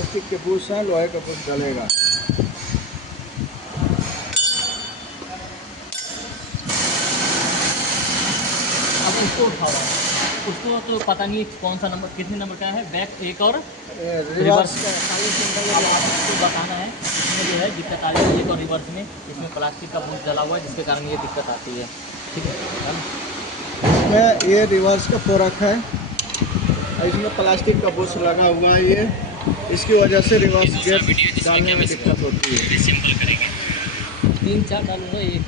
Plastic के बूश हैं, लोहे का बूश डलेगा। अब उसको उठाओ, उसको तो पता नहीं कौन सा नंबर, कितने नंबर का है, बैक एक और रिवर्स का। अब आपको बताना है इसमें जो है दिक्कत आ रही है, एक और रिवर्स में इसमें प्लास्टिक का बूश डला हुआ है जिसके कारण ये दिक्कत आती है। ठीक है, इसमें ये रिवर्स का फोरक है, इसमें प्लास्टिक का बुश लगा हुआ है, ये इसकी वजह से रिवर्स गेट डालने में दिक्कत होती है। 3-4 डालूंगा एक